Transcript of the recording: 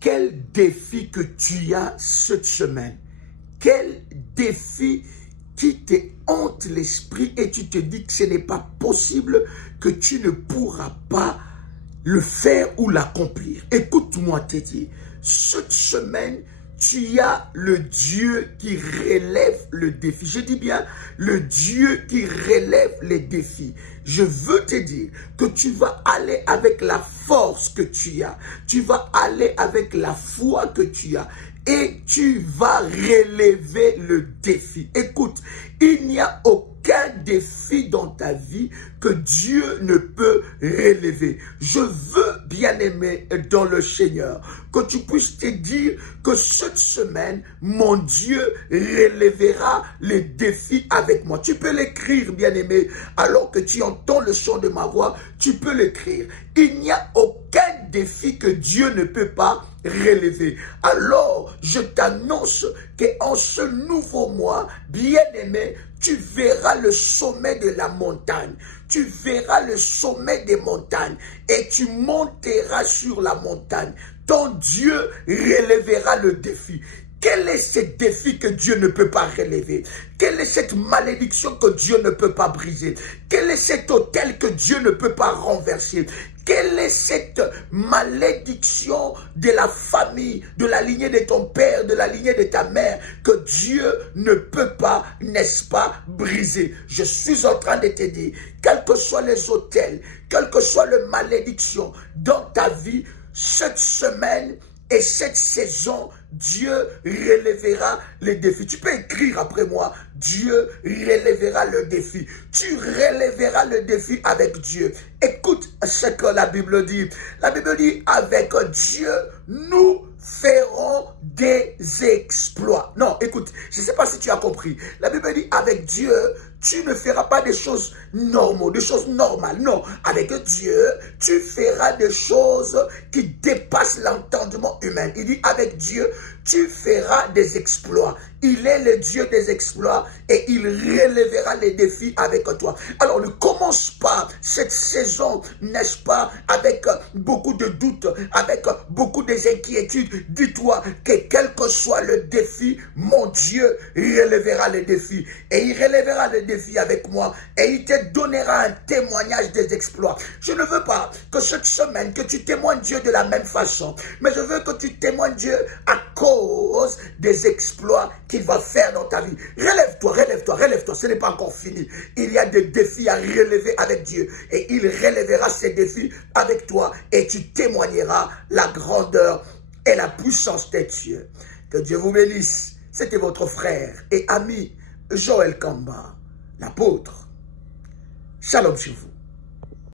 quel défi que tu as cette semaine? Quel défi qui te hante l'esprit et tu te dis que ce n'est pas possible, que tu ne pourras pas le faire ou l'accomplir? Écoute-moi te dire, cette semaine, tu as le Dieu qui relève le défi. Je dis bien, le Dieu qui relève les défis. Je veux te dire que tu vas aller avec la force que tu as. Tu vas aller avec la foi que tu as. Et tu vas relever le défi. Écoute, il n'y a aucun défi dans ta vie que Dieu ne peut relever. Je veux, bien-aimé dans le Seigneur, que tu puisses te dire que cette semaine, mon Dieu relèvera les défis avec moi. Tu peux l'écrire, bien-aimé, alors que tu entends le son de ma voix, tu peux l'écrire. Il n'y a aucun défi que Dieu ne peut pas relever. Alors, je t'annonce qu'en ce nouveau mois, bien-aimé, tu verras le sommet de la montagne. Tu verras le sommet des montagnes et tu monteras sur la montagne. Ton Dieu relèvera le défi. Quel est ce défi que Dieu ne peut pas relever? Quelle est cette malédiction que Dieu ne peut pas briser? Quel est cet autel que Dieu ne peut pas renverser? Quelle est cette malédiction de la famille, de la lignée de ton père, de la lignée de ta mère, que Dieu ne peut pas, n'est-ce pas, briser? Je suis en train de te dire, quels que soient les autels, quelle que soit la malédiction dans ta vie, cette semaine et cette saison, Dieu relèvera les défis. Tu peux écrire après moi, Dieu relèvera le défi. Tu relèveras le défi avec Dieu. Écoute ce que la Bible dit. La Bible dit, avec Dieu, nous ferons des exploits. Non, écoute, je ne sais pas si tu as compris. La Bible dit, avec Dieu, tu ne feras pas des choses normales, des choses normales. Non, avec Dieu, tu feras des choses qui dépassent l'entendement humain. Il dit, avec Dieu, tu feras des exploits. Il est le Dieu des exploits et il relèvera les défis avec toi. Alors ne commence pas cette saison, n'est-ce pas, avec beaucoup de doutes, avec beaucoup d'inquiétudes. Dis-toi que quel que soit le défi, mon Dieu relèvera les défis. Et il relèvera les défis avec moi et il te donnera un témoignage des exploits. Je ne veux pas que cette semaine, que tu témoignes Dieu de la même façon, mais je veux que tu témoignes Dieu à cause des exploits qu'il va faire dans ta vie. Relève-toi, relève-toi, relève-toi. Ce n'est pas encore fini. Il y a des défis à relever avec Dieu. Et il relèvera ces défis avec toi. Et tu témoigneras la grandeur et la puissance de Dieu. Que Dieu vous bénisse. C'était votre frère et ami Joël Kamba, l'apôtre. Shalom sur vous.